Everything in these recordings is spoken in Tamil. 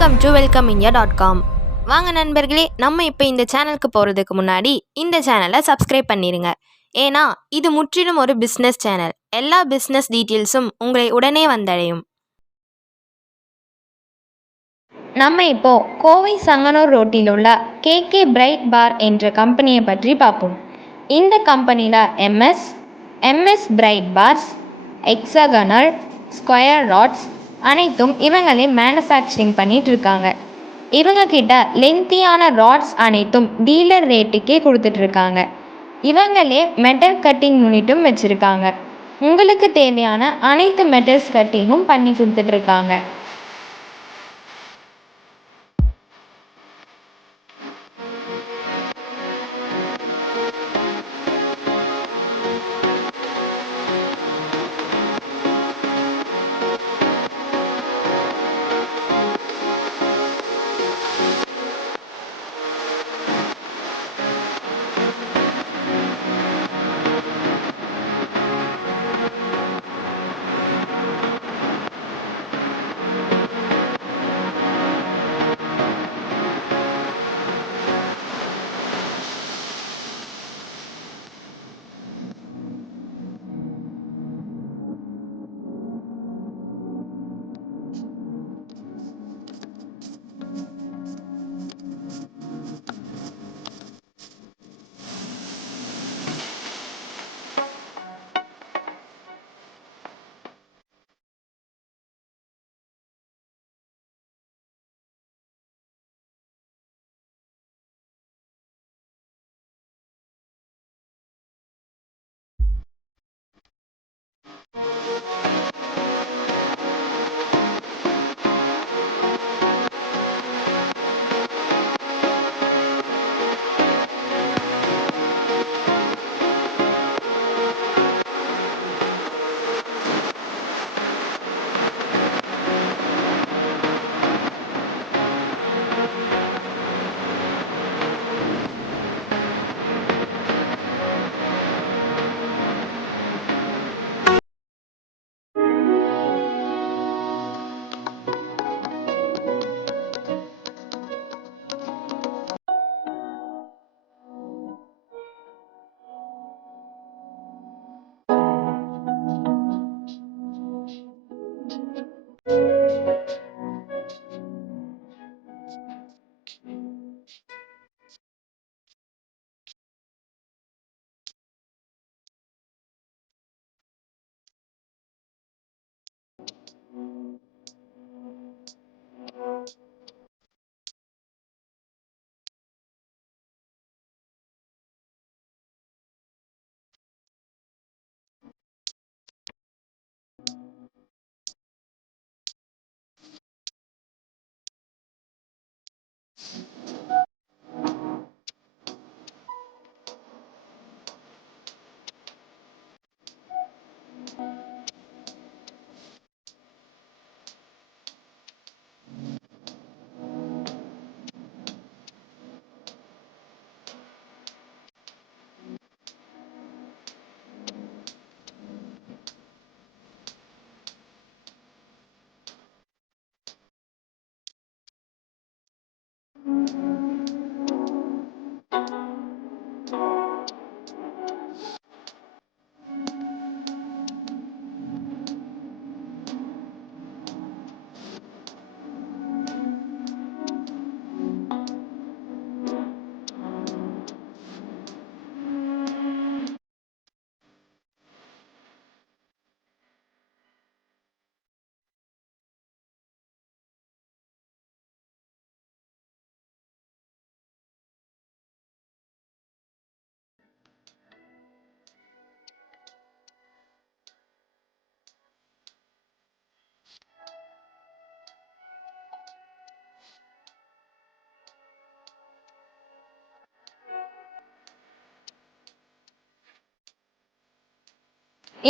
Welcome to welcomeindia.com. வாங்க நண்பர்களே, நம்ம இப்போ இந்த சேனலுக்கு போகிறதுக்கு முன்னாடி இந்த சேனலை சப்ஸ்கிரைப் பண்ணிடுங்க. ஏன்னா இது முற்றிலும் ஒரு பிஸ்னஸ் சேனல். எல்லா பிஸ்னஸ் டீட்டெயில்ஸும் உங்களை உடனே வந்தடையும். நம்ம இப்போ கோவை சங்கனூர் ரோட்டில் உள்ள கேகே பிரைட் பார் என்ற கம்பெனியை பற்றி பார்ப்போம். இந்த கம்பெனியில் MS bright bars, hexagonal, square rods அனைத்தும் இவங்களே மேனுஃபேக்சரிங் பண்ணிட்டு இருக்காங்க. இவங்க கிட்ட லென்த்தியான ராட்ஸ் அனைத்தும் டீலர் ரேட்டுக்கே கொடுத்துட்ருக்காங்க. இவங்களே மெட்டல் கட்டிங் யூனிட்டும் வச்சுருக்காங்க. உங்களுக்கு தேவையான அனைத்து மெட்டல்ஸ் கட்டிங்கும் பண்ணி கொடுத்துட்ருக்காங்க.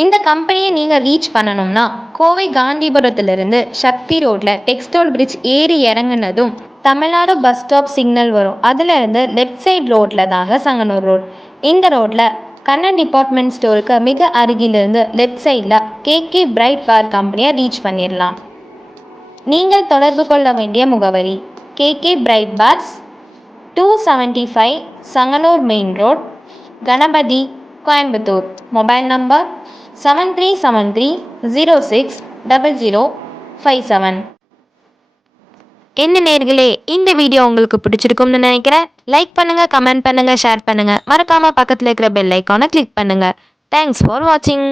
இந்த கம்பெனியை நீங்கள் ரீச் பண்ணணும்னா கோவை காந்திபுரத்துலேருந்து சக்தி ரோட்டில் டெக்ஸ்டைல் பிரிட்ஜ் ஏறி இறங்குனதும் தமிழ்நாடு பஸ் ஸ்டாப் சிக்னல் வரும். அதுலேருந்து லெஃப்ட் சைட் ரோட்டில் தாங்க சங்கனூர் ரோட். இந்த ரோட்டில் கண்ணன் டிபார்ட்மெண்ட் ஸ்டோருக்கு மிக அருகிலிருந்து லெஃப்ட் சைடில் கேகே பிரைட் பார் கம்பெனியை ரீச் பண்ணிடலாம். நீங்கள் தொடர்பு கொள்ள வேண்டிய முகவரி KK bright bars, 275 Sanganur main road, Ganapathy, Coimbatore. Mobile number 7373060057. என்ன நேர்களே, இந்த வீடியோ உங்களுக்கு பிடிச்சிருக்கும்னு நினைக்கிறேன். லைக் பண்ணுங்க, கமெண்ட் பண்ணுங்க, ஷேர் பண்ணுங்க. மறக்காம பக்கத்தில் இருக்கிற பெல் ஐக்கானை கிளிக் பண்ணுங்க. தேங்க்ஸ் ஃபார் வாட்சிங்.